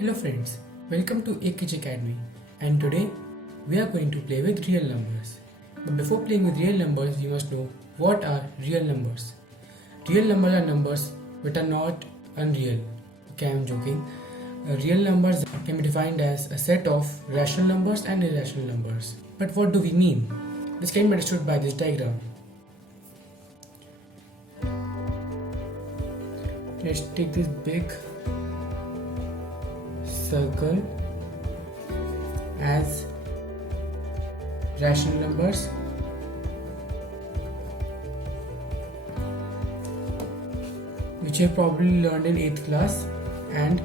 Hello friends, welcome to AKG Academy, and today we are going to play with real numbers. But before playing with real numbers, we must know what are real numbers. Real numbers are numbers which are not unreal. Okay, I'm joking. Real numbers can be defined as a set of rational numbers and irrational numbers. But what do we mean? This can be understood by this diagram. Let's take this big circle as rational numbers which you have probably learned in 8th class, and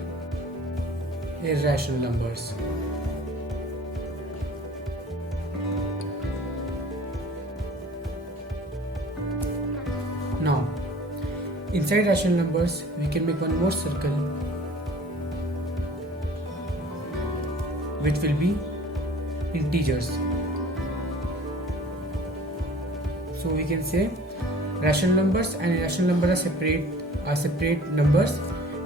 irrational numbers. Now, inside rational numbers, we can make one more circle which will be integers. So we can say rational numbers and irrational numbers are separate numbers,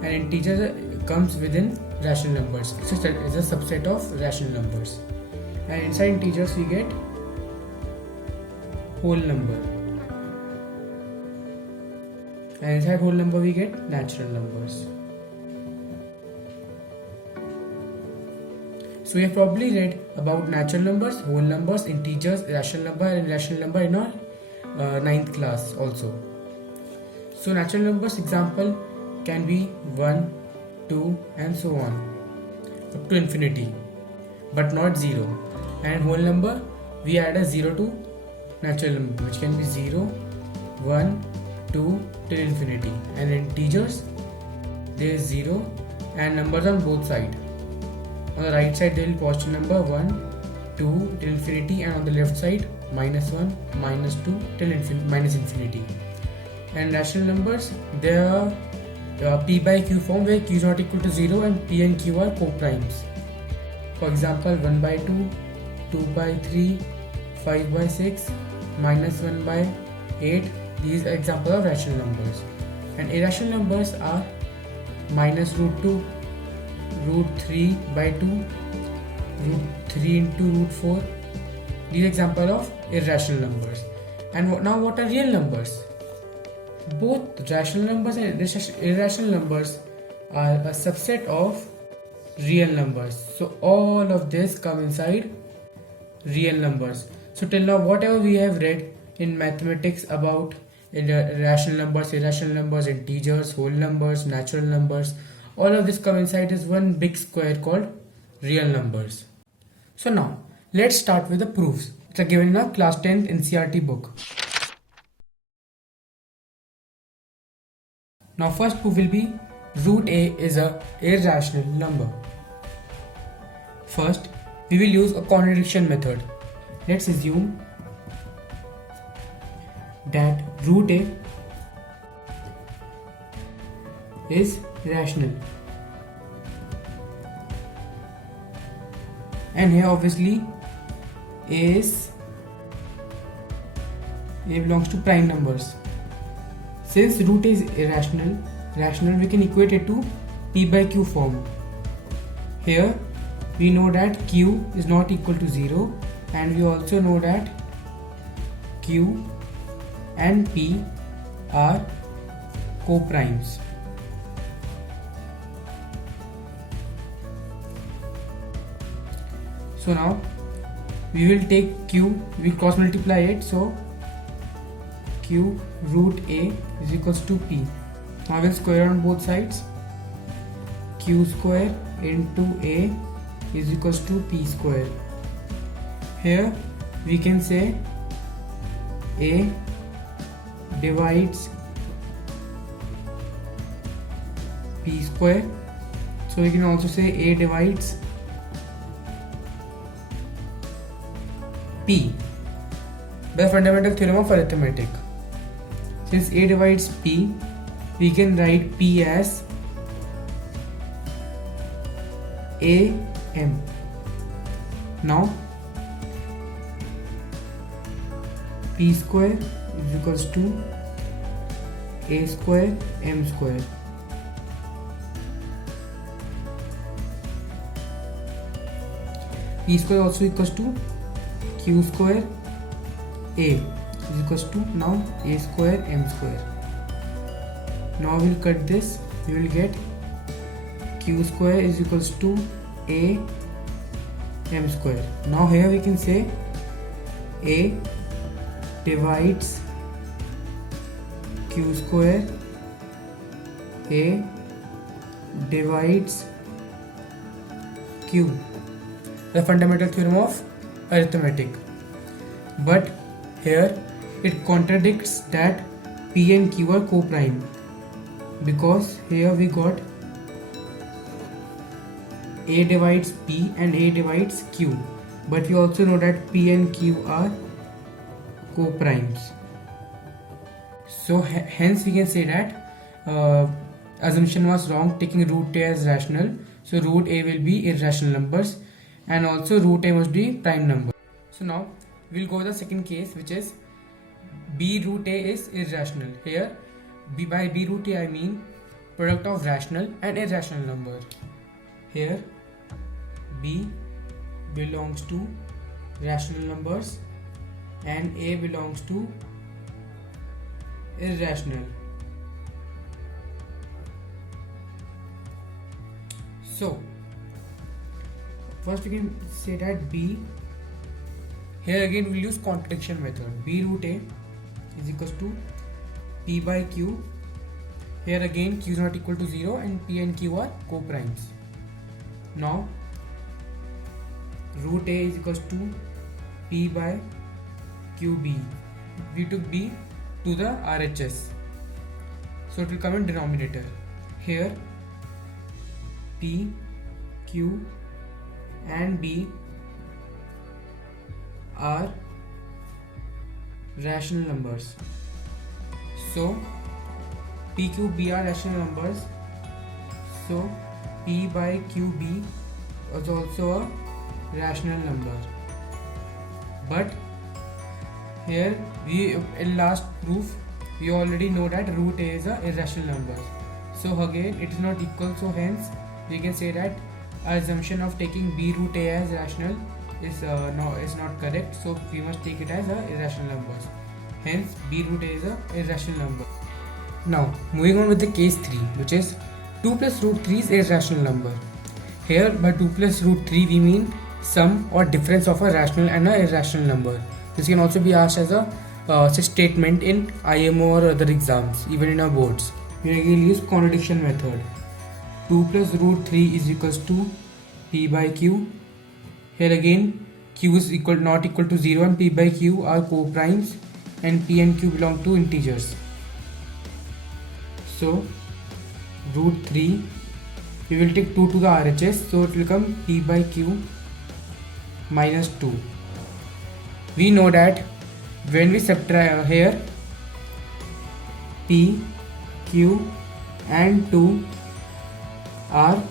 and integers comes within rational numbers. So it is a subset of rational numbers, and inside integers we get whole number, and inside whole number we get natural numbers. So we have probably read about natural numbers, whole numbers, integers, rational number and irrational number in our 9th class also. So natural numbers example can be 1, 2 and so on up to infinity, but not 0. And whole number we add a 0 to natural number, which can be 0, 1, 2 till infinity. And integers there is 0 and numbers on both sides. On the right side there will be positive number 1, 2 till infinity, and on the left side -1, -2 till minus infinity. And rational numbers, there are p by q form where q is not equal to 0 and p and q are co-primes. For example, 1 by 2, 2 by 3, 5 by 6, -1 by 8. These are examples of rational numbers. And irrational numbers are -√2, √3 by 2, √3 into √4. These are examples of irrational numbers. And now what are real numbers? Both rational numbers and irrational numbers are a subset of real numbers. So all of this come inside real numbers. So till now whatever we have read in mathematics about rational numbers, irrational numbers, integers, whole numbers, natural numbers, all of this come inside this one big square called real numbers. So now let's start with the proofs which are given in our class 10th NCERT book. Now first proof will be root a is a irrational number. First we will use a contradiction method. Let's assume that root a is rational, and here obviously a belongs to prime numbers. Since root is irrational, we can equate it to p by q form. Here we know that q is not equal to 0, and we also know that q and p are co-primes. So now we will take q, we cross multiply it, so q root a is equals to p. Now we'll square on both sides. Q square into a is equals to p square. Here we can say a divides p square, so we can also say a divides p by the fundamental theorem of arithmetic. Since a divides p, we can write p as am. Now p square is equals to a square m square. p square also equals to q square a is equals to now a square m square. Now we'll cut this, we will get q square is equals to a m square. Now here we can say a divides q square, a divides q, the fundamental theorem of arithmetic. But here it contradicts that p and q are co-prime, because here we got a divides p and a divides q, but we also know that p and q are co-primes. So hence we can say that assumption was wrong, taking root a as rational. So root a will be irrational numbers, and also root a must be prime number. So now we'll go to the second case, which is b root a is irrational. Here by b root a I mean product of rational and irrational number. Here b belongs to rational numbers and a belongs to irrational. So first we can say that b, here again we'll use contradiction method. B root a is equals to p by q. Here again q is not equal to 0 and p and q are co-primes. Now root a is equals to p by qb. We took b to the RHS, so it will come in denominator. Here p, q and b are rational numbers. So p, q, b are rational numbers. So p by qb is also a rational number. But here we in last proof we already know that root a is a irrational number. So again it is not equal. So hence we can say that our assumption of taking b root a as rational is not correct. So we must take it as a irrational numbers. Hence b root a is a irrational number. Now moving on with the case 3, which is 2 plus root 3 is a irrational number. Here by 2 plus root 3 we mean sum or difference of a rational and a irrational number. This can also be asked as a statement in IMO or other exams, even in our boards. We again use contradiction method. 2 plus root 3 is equals to p by q. Here again q is not equal to 0 and p by q are co-primes, and p and q belong to integers. So root 3, we will take 2 to the RHS, so it will become p by q minus 2. We know that when we subtract here p, q and 2 are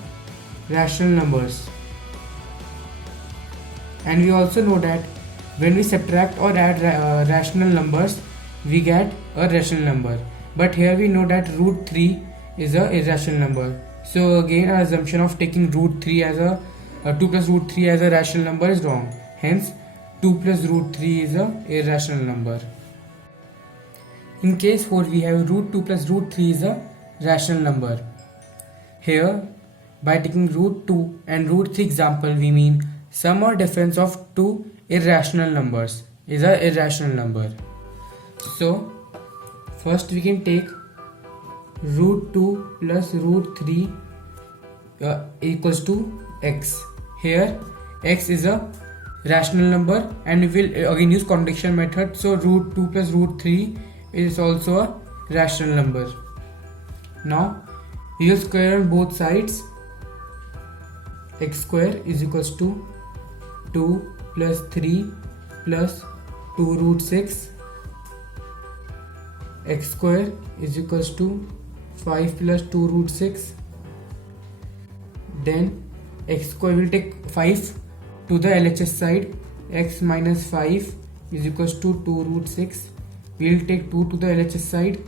rational numbers, and we also know that when we subtract or add rational numbers we get a rational number. But here we know that root 3 is a irrational number. So again our assumption of taking root 3 as a 2 plus root 3 as a rational number is wrong. Hence 2 plus root 3 is a irrational number. In case 4 we have root 2 plus root 3 is a rational number. Here by taking root 2 and root 3 example we mean sum or difference of two irrational numbers is a irrational number. So first we can take root 2 plus root 3 equals to x. Here x is a rational number and we will again use contradiction method. So root 2 plus root 3 is also a rational number. Now we use square on both sides. X square is equals to 2 plus 3 plus 2 root 6. X square is equals to 5 plus 2 root 6. Then x square will take 5 to the LHS side. X minus 5 is equals to 2 root 6. We will take 2 to the LHS side.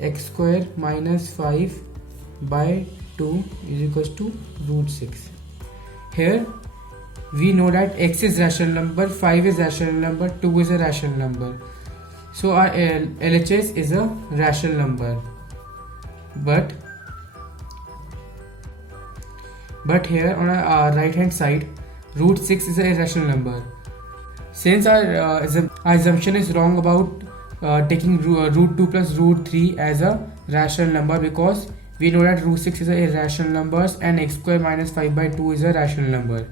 X square minus 5 by 2 is equals to root 6. Here we know that x is rational number, 5 is rational number, 2 is a rational number. So our LHS is a rational number. But here on our right hand side, root 6 is an irrational number. Since our assumption is wrong about taking root 2 plus root 3 as a rational number, because we know that root 6 is an irrational number and x square minus 5 by 2 is a rational number.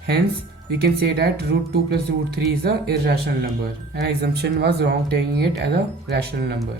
Hence, we can say that root 2 plus root 3 is a irrational number, and assumption was wrong taking it as a rational number.